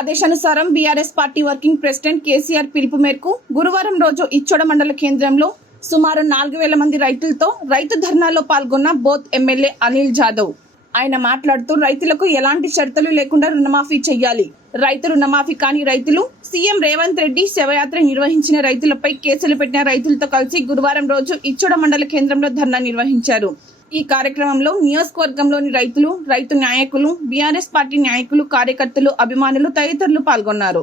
ఆదేశానుసారం BRS party working president KCR పిలుపు మేరకు గురువారం రోజు ఇచ్చోడ మండల కేంద్రంలో సుమారు నాలుగు వేల మంది రైతులతో రైతు ధర్నాలో పాల్గొన్న బోత్ ఎమ్మెల్యే అనిల్ జాదవ్. ఆయన మాట్లాడుతూ రైతులకు ఎలాంటి షరతులు లేకుండా రుణమాఫీ చేయాలి రైతు రుణమాఫీ కాని రైతులు సీఎం రేవంత్ రెడ్డి శవయాత్ర నిర్వహించిన రైతులపై కేసులు పెట్టిన రైతులతో కలిసి గురువారం రోజు ఇచ్చోడ మండల కేంద్రంలో ధర్నా నిర్వహించారు. ఈ కార్యక్రమంలో నియోజకవర్గంలోని రైతులు రైతు నాయకులు బీఆర్ఎస్ పార్టీ నాయకులు కార్యకర్తలు అభిమానులు తదితరులు పాల్గొన్నారు.